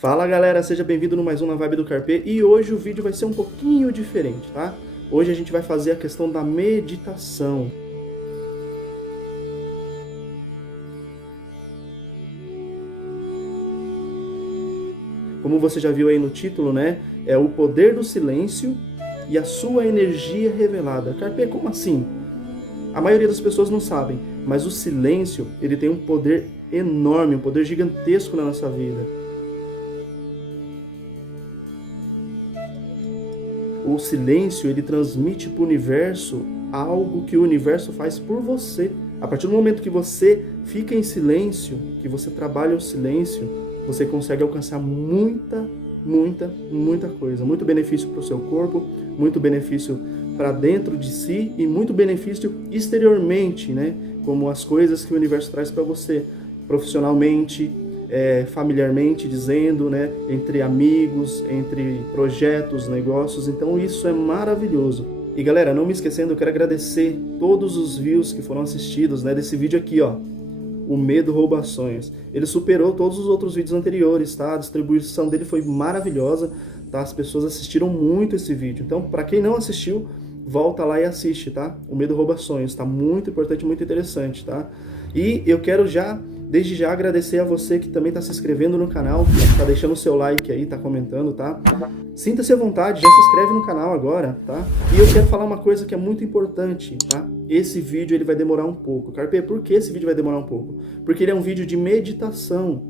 Fala galera, seja bem-vindo no mais um Na Vibe do Carpe e hoje o vídeo vai ser um pouquinho diferente, tá? Hoje a gente vai fazer a questão da meditação. Como você já viu aí no título, né? É o poder do silêncio e a sua energia revelada. Carpe, como assim? A maioria das pessoas não sabem, mas o silêncio, ele tem um poder enorme, um poder gigantesco na nossa vida. O silêncio, ele transmite para o universo algo que o universo faz por você. A partir do momento que você fica em silêncio, que você trabalha o silêncio, você consegue alcançar muita coisa. Muito benefício para o seu corpo, muito benefício para dentro de si e muito benefício exteriormente, né? Como as coisas que o universo traz para você, profissionalmente, familiarmente dizendo, né, entre amigos, entre projetos, negócios. Então isso é maravilhoso. E galera, não me esquecendo, eu quero agradecer todos os views que foram assistidos, né, desse vídeo aqui, ó. O medo rouba sonhos. Ele superou todos os outros vídeos anteriores, tá? A distribuição dele foi maravilhosa, tá? As pessoas assistiram muito esse vídeo. Então, para quem não assistiu, volta lá e assiste, tá? O medo rouba sonhos, tá? Muito importante, muito interessante, tá? E eu quero desde já agradecer a você que também está se inscrevendo no canal, está deixando o seu like aí, está comentando, tá? Sinta-se à vontade, já se inscreve no canal agora, tá? E eu quero falar uma coisa que é muito importante, tá? Esse vídeo ele vai demorar um pouco. Carpe, por que esse vídeo vai demorar um pouco? Porque ele é um vídeo de meditação,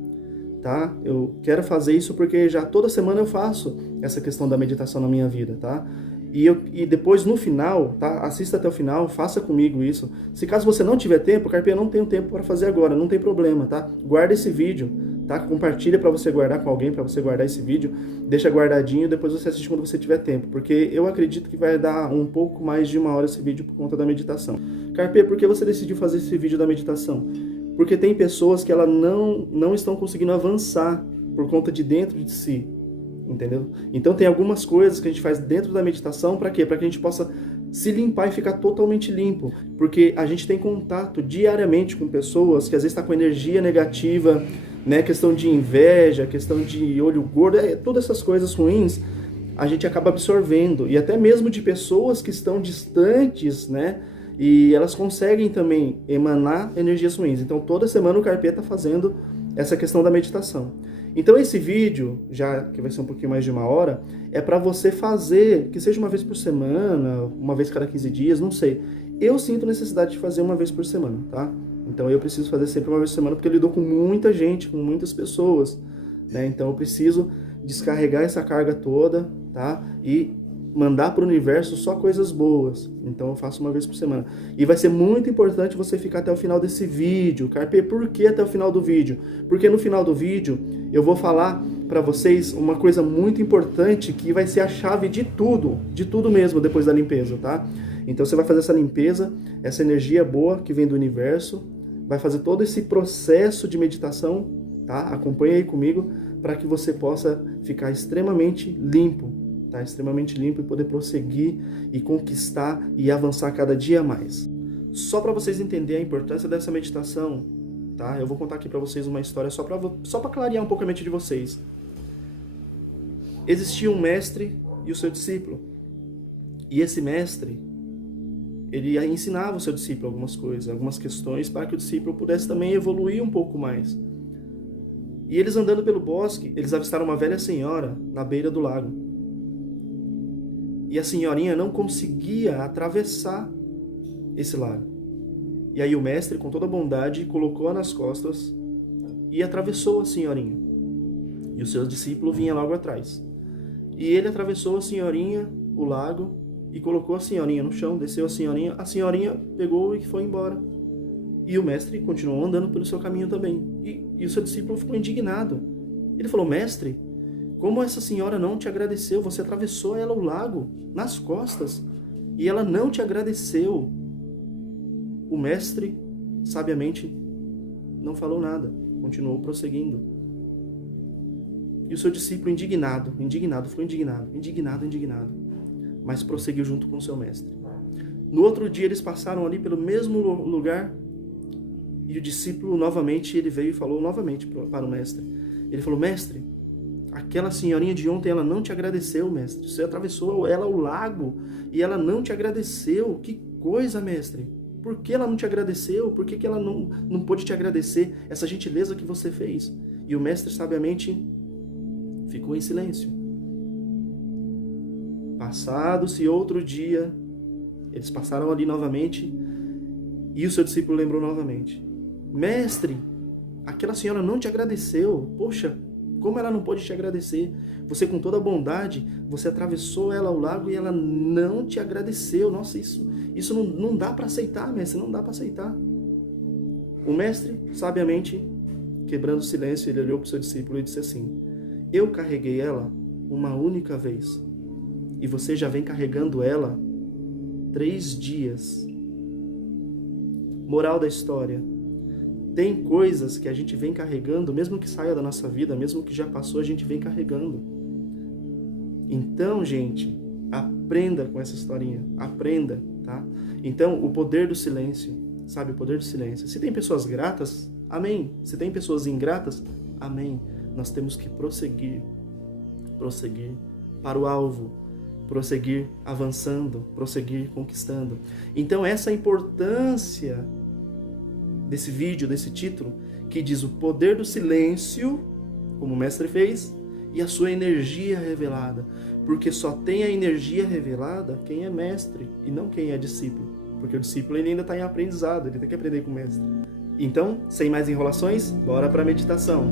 tá? Eu quero fazer isso porque já toda semana eu faço essa questão da meditação na minha vida, tá? E depois no final, tá? Assista até o final, faça comigo isso. Se caso você não tiver tempo, Carpe, eu não tenho tempo para fazer agora, não tem problema, tá? Guarda esse vídeo, tá? Compartilha para você guardar com alguém, para você guardar esse vídeo. Deixa guardadinho, depois você assiste quando você tiver tempo, porque eu acredito que vai dar um pouco mais de 1 hora esse vídeo por conta da meditação. Carpe, por que você decidiu fazer esse vídeo da meditação? Porque tem pessoas que elas não estão conseguindo avançar por conta de dentro de si. Entendeu? Então tem algumas coisas que a gente faz dentro da meditação, para quê? Para que a gente possa se limpar e ficar totalmente limpo. Porque a gente tem contato diariamente com pessoas que às vezes estão com energia negativa, né? Questão de inveja, questão de olho gordo, todas essas coisas ruins a gente acaba absorvendo. E até mesmo de pessoas que estão distantes, né? E elas conseguem também emanar energias ruins. Então toda semana o Carpe está fazendo essa questão da meditação. Então esse vídeo, já que vai ser um pouquinho mais de 1 hora, é para você fazer, que seja 1 vez por semana, 1 vez cada 15 dias, não sei. Eu sinto necessidade de fazer 1 vez por semana, tá? Então eu preciso fazer sempre 1 vez por semana, porque eu lido com muita gente, com muitas pessoas, né? Então eu preciso descarregar essa carga toda, tá? E mandar para o universo só coisas boas. Então eu faço 1 vez por semana. E vai ser muito importante você ficar até o final desse vídeo. Carpe, por que até o final do vídeo? Porque no final do vídeo eu vou falar para vocês uma coisa muito importante que vai ser a chave de tudo mesmo depois da limpeza, tá? Então você vai fazer essa limpeza, essa energia boa que vem do universo, vai fazer todo esse processo de meditação, tá? Acompanha aí comigo para que você possa ficar extremamente limpo, tá? Extremamente limpo e poder prosseguir e conquistar e avançar cada dia mais. Só para vocês entenderem a importância dessa meditação, tá? Eu vou contar aqui para vocês uma história só para clarear um pouco a mente de vocês. Existia um mestre e o seu discípulo. E esse mestre, ele ensinava o seu discípulo algumas coisas, algumas questões para que o discípulo pudesse também evoluir um pouco mais. E eles andando pelo bosque, eles avistaram uma velha senhora na beira do lago. E a senhorinha não conseguia atravessar esse lago. E aí o mestre, com toda a bondade, colocou-a nas costas e atravessou a senhorinha. E o seu discípulo vinha logo atrás. E ele atravessou a senhorinha, o lago, e colocou a senhorinha no chão, desceu a senhorinha pegou e foi embora. E o mestre continuou andando pelo seu caminho também. E o seu discípulo ficou indignado. Ele falou: mestre, como essa senhora não te agradeceu? Você atravessou ela o lago nas costas e ela não te agradeceu. O mestre, sabiamente, não falou nada, continuou prosseguindo. E o seu discípulo, indignado, mas prosseguiu junto com o seu mestre. No outro dia, eles passaram ali pelo mesmo lugar e o discípulo, novamente, ele veio e falou novamente para o mestre. Ele falou: mestre, Aquela senhorinha de ontem, ela não te agradeceu, mestre. Você atravessou ela o lago e ela não te agradeceu. Que coisa, mestre. Por que ela não te agradeceu? Por que ela não pôde te agradecer essa gentileza que você fez? E o mestre sabiamente ficou em silêncio. Passado-se outro dia, eles passaram ali novamente e o seu discípulo lembrou novamente. Mestre, aquela senhora não te agradeceu. Poxa, como ela não pôde te agradecer? Você, com toda a bondade, você atravessou ela ao lago e ela não te agradeceu. Nossa, isso não dá para aceitar, mestre, não dá para aceitar. O mestre, sabiamente, quebrando o silêncio, ele olhou para o seu discípulo e disse assim: eu carreguei ela uma única vez e você já vem carregando ela 3 dias. Moral da história: tem coisas que a gente vem carregando, mesmo que saia da nossa vida, mesmo que já passou, a gente vem carregando. Então, gente, aprenda com essa historinha, aprenda, tá? Então, o poder do silêncio, sabe, o poder do silêncio. Se tem pessoas gratas, amém. Se tem pessoas ingratas, amém. Nós temos que prosseguir para o alvo, prosseguir avançando, prosseguir conquistando. Então, essa é a importância desse vídeo, desse título, que diz o poder do silêncio, como o mestre fez, e a sua energia revelada. Porque só tem a energia revelada quem é mestre e não quem é discípulo. Porque o discípulo ele ainda está em aprendizado, ele tem que aprender com o mestre. Então, sem mais enrolações, bora para a meditação.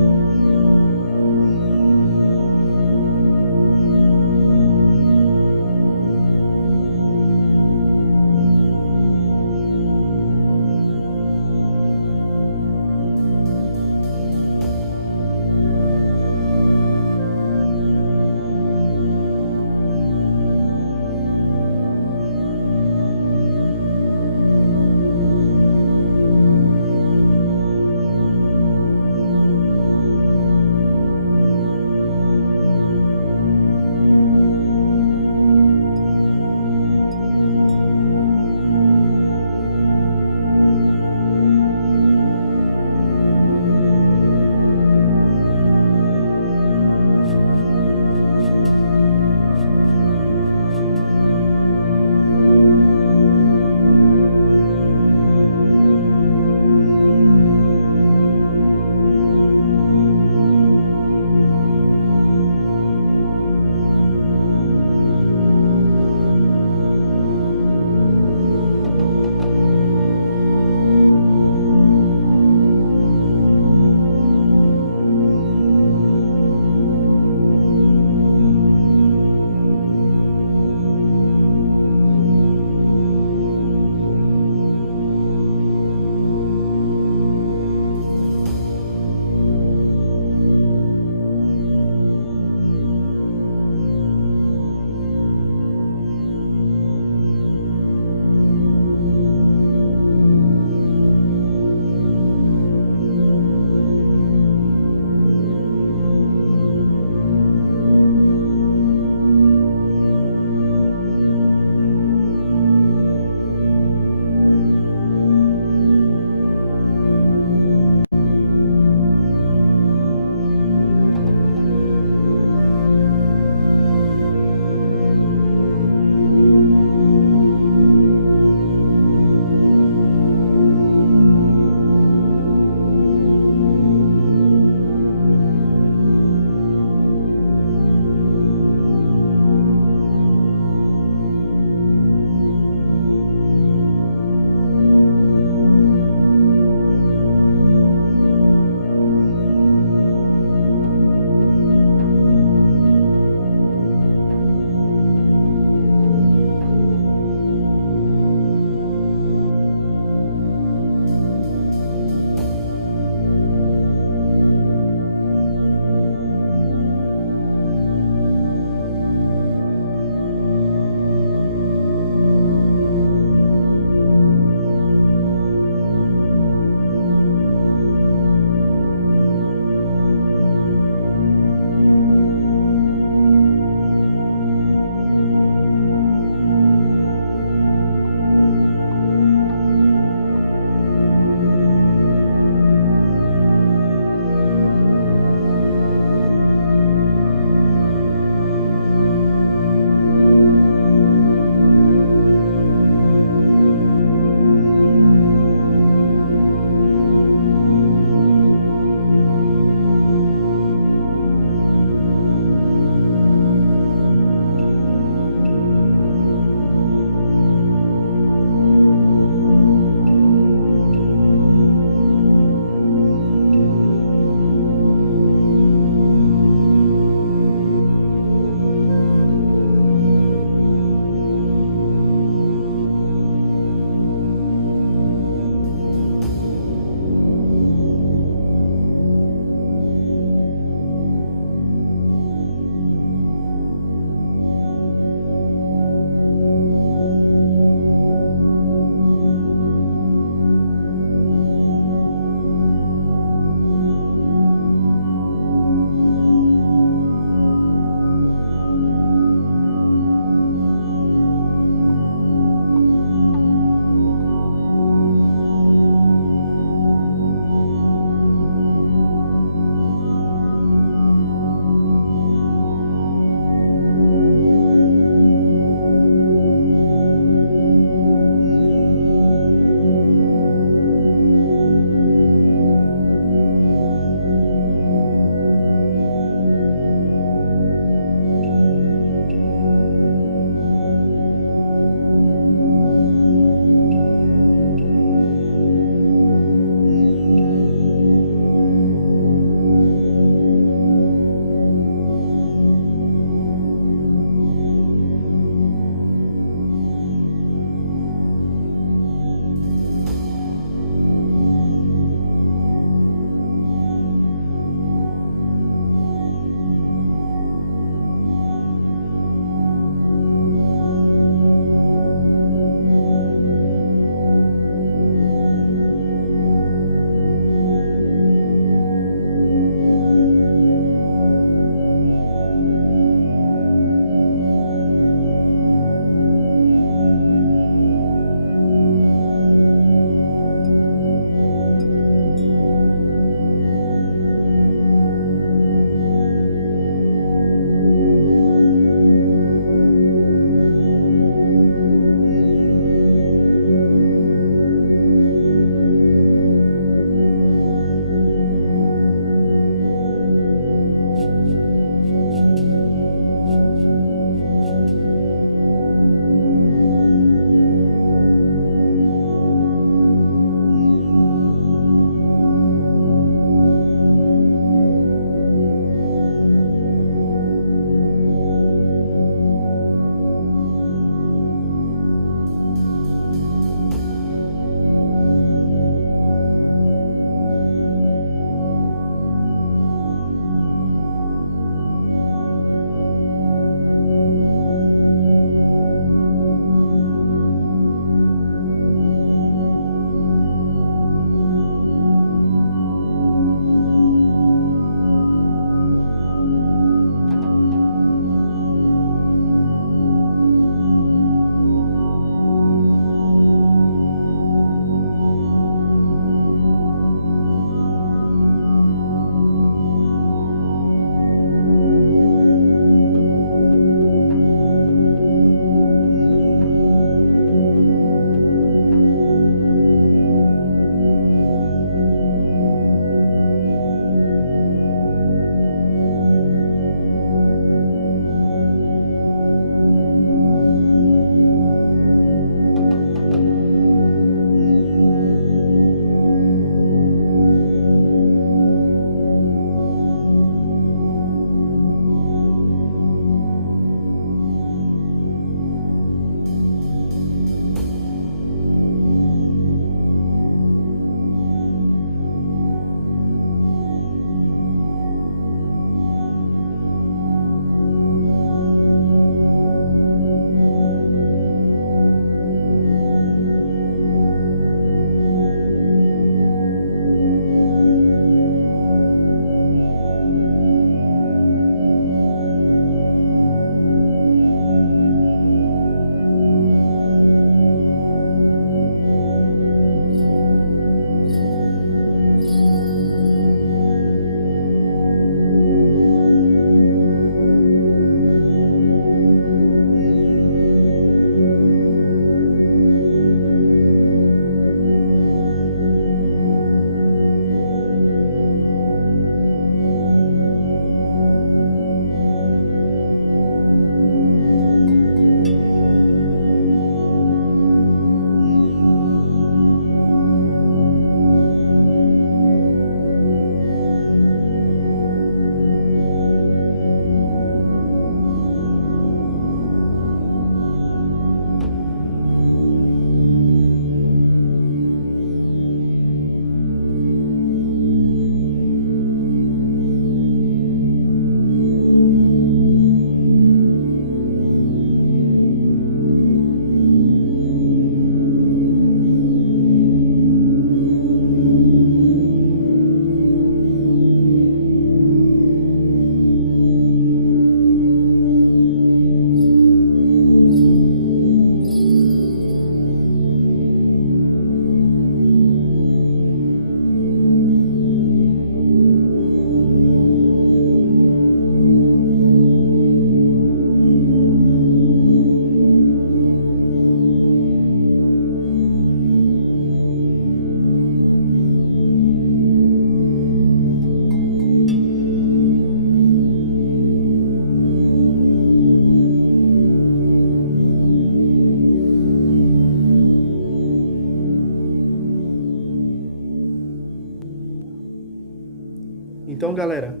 Então, galera,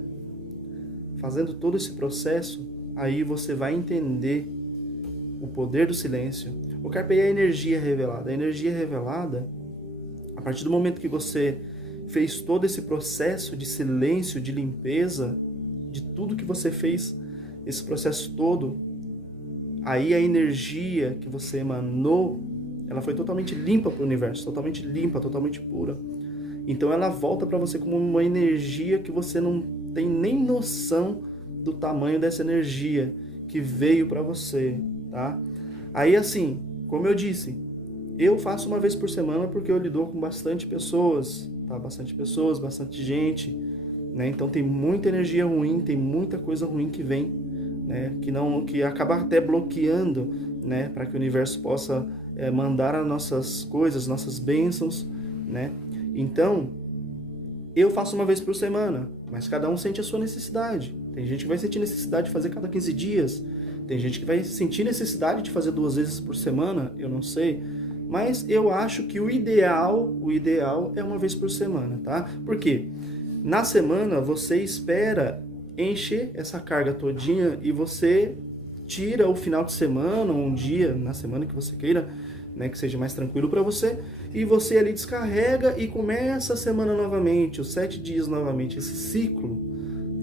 fazendo todo esse processo, aí você vai entender o poder do silêncio. O Carpe é a energia revelada. A energia revelada, a partir do momento que você fez todo esse processo de silêncio, de limpeza, de tudo que você fez, esse processo todo, aí a energia que você emanou, ela foi totalmente limpa para o universo, totalmente limpa, totalmente pura. Então ela volta para você como uma energia que você não tem nem noção do tamanho dessa energia que veio para você, tá? Aí assim, como eu disse, eu faço uma vez por semana porque eu lido com bastante pessoas, tá? Bastante pessoas, bastante gente, né? Então tem muita energia ruim, tem muita coisa ruim que vem, né? Que acaba até bloqueando, né? Para que o universo possa mandar as nossas coisas, nossas bênçãos, né? Então, eu faço uma vez por semana, mas cada um sente a sua necessidade. Tem gente que vai sentir necessidade de fazer cada 15 dias, tem gente que vai sentir necessidade de fazer 2 vezes por semana, eu não sei. Mas eu acho que o ideal é uma vez por semana, tá? Por quê? Na semana você espera encher essa carga todinha e você tira o final de semana, ou um dia na semana que você queira, né, que seja mais tranquilo para você, e você ali descarrega e começa a semana novamente, os 7 dias novamente, esse ciclo,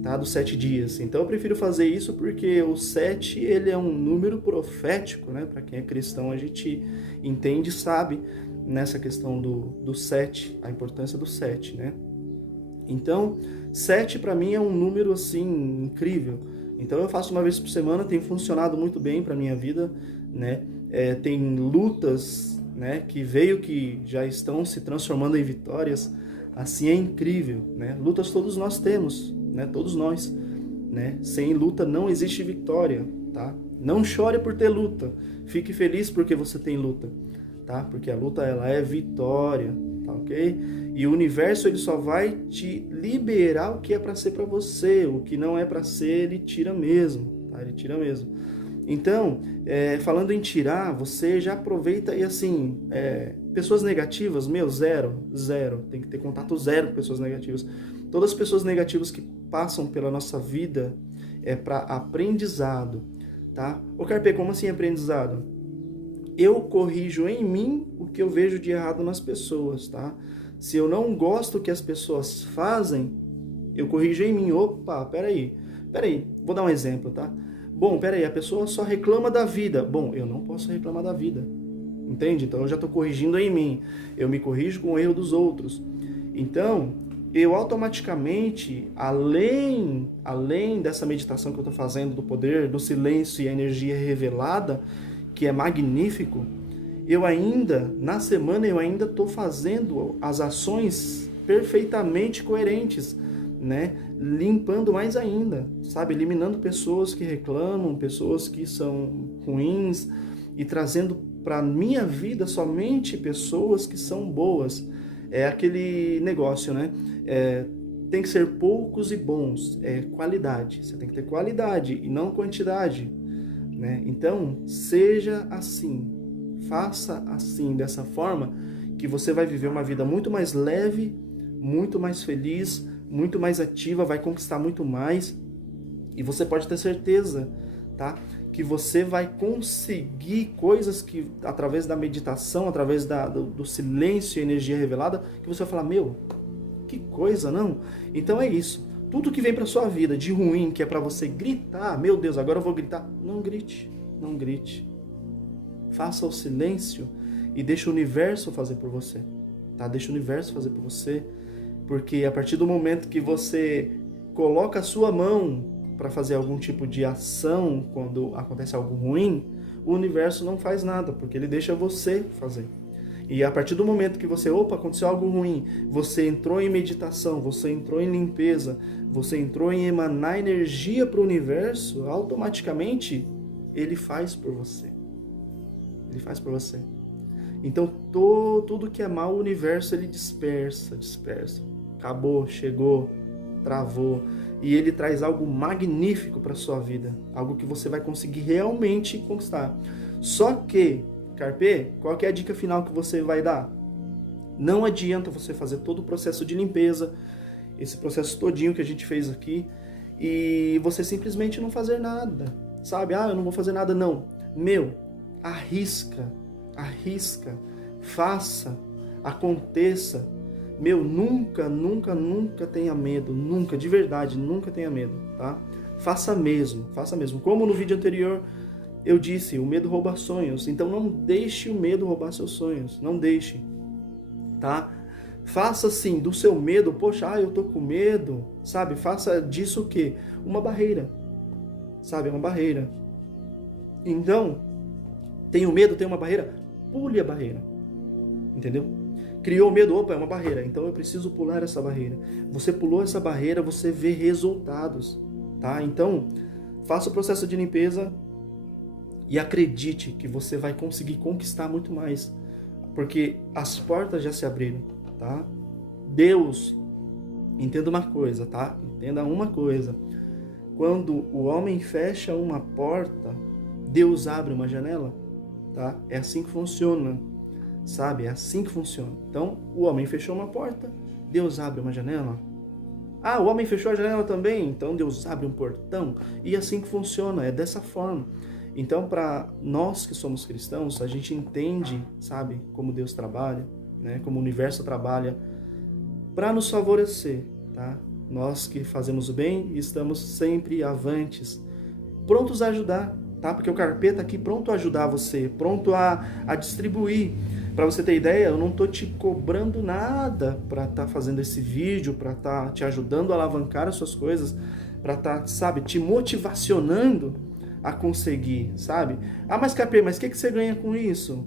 tá, dos 7 dias. Então eu prefiro fazer isso porque o 7, ele é um número profético, né? Para quem é cristão, a gente entende e sabe nessa questão do 7, a importância do 7, né? Então, 7 para mim é um número assim incrível. Então eu faço uma vez por semana, tem funcionado muito bem para minha vida, né? Tem lutas, né, que já estão se transformando em vitórias. Assim é incrível, né? Lutas todos nós temos, né? Todos nós, né? Sem luta não existe vitória, tá? Não chore por ter luta, fique feliz porque você tem luta, tá? Porque a luta ela é vitória, tá, ok? E o universo ele só vai te liberar o que é para ser para você, o que não é para ser ele tira mesmo, tá? Ele tira mesmo. Então, falando em tirar, você já aproveita e assim, pessoas negativas, zero, tem que ter contato zero com pessoas negativas. Todas as pessoas negativas que passam pela nossa vida é para aprendizado, tá? Ô Carpe, como assim aprendizado? Eu corrijo em mim o que eu vejo de errado nas pessoas, tá? Se eu não gosto do que as pessoas fazem, eu corrijo em mim. Opa, peraí, vou dar um exemplo, tá? Bom, peraí, a pessoa só reclama da vida. Bom, eu não posso reclamar da vida, entende? Então eu já estou corrigindo em mim. Eu me corrijo com o erro dos outros. Então, eu automaticamente, além dessa meditação que eu estou fazendo, do poder, do silêncio e a energia revelada, que é magnífico, na semana eu ainda estou fazendo as ações perfeitamente coerentes, né? Limpando mais ainda, sabe? Eliminando pessoas que reclamam, pessoas que são ruins e trazendo para minha vida somente pessoas que são boas. É aquele negócio, né? Tem que ser poucos e bons, qualidade. Você tem que ter qualidade e não quantidade, né? Então, seja assim, faça assim, dessa forma, que você vai viver uma vida muito mais leve, muito mais feliz, muito mais ativa, vai conquistar muito mais, e você pode ter certeza, tá? Que você vai conseguir coisas que, através da meditação, através do silêncio e energia revelada, que você vai falar, que coisa, não? Então é isso. Tudo que vem para sua vida de ruim, que é para você gritar, meu Deus, agora eu vou gritar. Não grite, não grite. Faça o silêncio e deixa o universo fazer por você, tá? Deixa o universo fazer por você, porque a partir do momento que você coloca a sua mão para fazer algum tipo de ação quando acontece algo ruim, o universo não faz nada, porque ele deixa você fazer. E a partir do momento que você, aconteceu algo ruim, você entrou em meditação, você entrou em limpeza, você entrou em emanar energia para o universo, automaticamente ele faz por você. Ele faz por você. Então tudo que é mal, o universo ele dispersa. Acabou, chegou, travou. E ele traz algo magnífico para a sua vida. Algo que você vai conseguir realmente conquistar. Só que, Carpe, qual que é a dica final que você vai dar? Não adianta você fazer todo o processo de limpeza esse processo todinho que a gente fez aqui e você simplesmente não fazer nada, sabe? Ah, eu não vou fazer nada, não. Arrisca, faça, aconteça. Nunca tenha medo, nunca, de verdade, nunca tenha medo, tá? Faça mesmo. Como no vídeo anterior eu disse, o medo rouba sonhos, então não deixe o medo roubar seus sonhos, não deixe, tá? Faça assim, do seu medo, poxa, eu tô com medo, sabe? Faça disso o quê? Uma barreira, sabe? Uma barreira. Então, tenho medo, tem uma barreira, pule a barreira, entendeu? Criou medo, opa, é uma barreira, então eu preciso pular essa barreira. Você pulou essa barreira, você vê resultados, tá? Então, faça o processo de limpeza e acredite que você vai conseguir conquistar muito mais, porque as portas já se abriram, tá? Deus, entenda uma coisa, tá? Entenda uma coisa. Quando o homem fecha uma porta, Deus abre uma janela, tá? É assim que funciona. Sabe? É assim que funciona. Então, o homem fechou uma porta, Deus abre uma janela. Ah, o homem fechou a janela também, então Deus abre um portão. E assim que funciona, é dessa forma. Então, para nós que somos cristãos, a gente entende, sabe, como Deus trabalha, né? Como o universo trabalha, para nos favorecer, tá? Nós que fazemos o bem, estamos sempre avantes, prontos a ajudar, tá? Porque o Carpê está aqui pronto a ajudar você, pronto a distribuir. Para você ter ideia, eu não estou te cobrando nada para estar fazendo esse vídeo, para estar te ajudando a alavancar as suas coisas, para estar, sabe, te motivacionando a conseguir, sabe? Ah, mas Capê, mas o que você ganha com isso?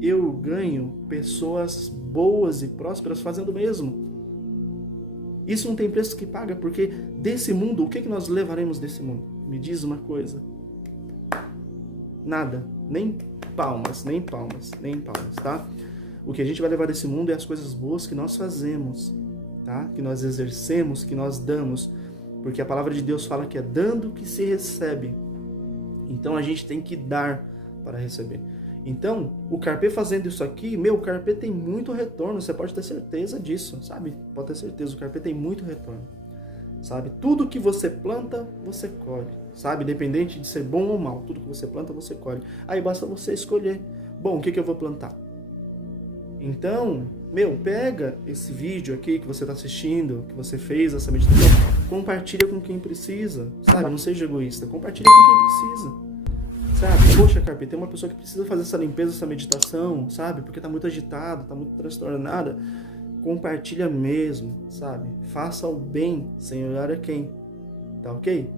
Eu ganho pessoas boas e prósperas fazendo o mesmo. Isso não tem preço que paga, porque desse mundo, o que nós levaremos desse mundo? Me diz uma coisa. Nada, nem palmas, tá? O que a gente vai levar desse mundo é as coisas boas que nós fazemos, tá? Que nós exercemos, que nós damos, porque a palavra de Deus fala que é dando que se recebe. Então a gente tem que dar para receber. Então, o Carpê fazendo isso aqui, o Carpê tem muito retorno, você pode ter certeza disso, sabe? Pode ter certeza, o Carpê tem muito retorno, sabe? Tudo que você planta, você colhe, sabe? Independente de ser bom ou mal, tudo que você planta, você colhe. Aí basta você escolher, bom, o que eu vou plantar? Então, pega esse vídeo aqui que você está assistindo, que você fez essa meditação, compartilha com quem precisa, sabe? Não seja egoísta, compartilha com quem precisa. Sabe? Poxa, Carpê, tem uma pessoa que precisa fazer essa limpeza, essa meditação, sabe? Porque tá muito agitado, tá muito transtornada. Compartilha mesmo, sabe? Faça o bem sem olhar a quem, tá ok?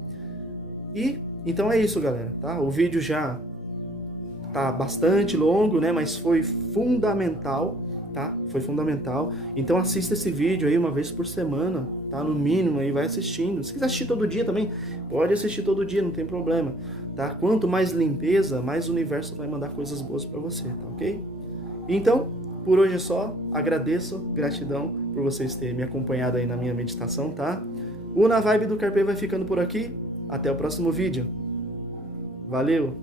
E, então é isso, galera, tá? O vídeo já tá bastante longo, né? Mas foi fundamental, tá? Foi fundamental. Então assista esse vídeo aí uma vez por semana, tá? No mínimo aí, vai assistindo. Se quiser assistir todo dia também, pode assistir todo dia, não tem problema. Tá? Quanto mais limpeza, mais o universo vai mandar coisas boas para você, tá ok? Então, por hoje é só. Agradeço, gratidão por vocês terem me acompanhado aí na minha meditação, tá? O Na Vibe do Carpê vai ficando por aqui. Até o próximo vídeo. Valeu!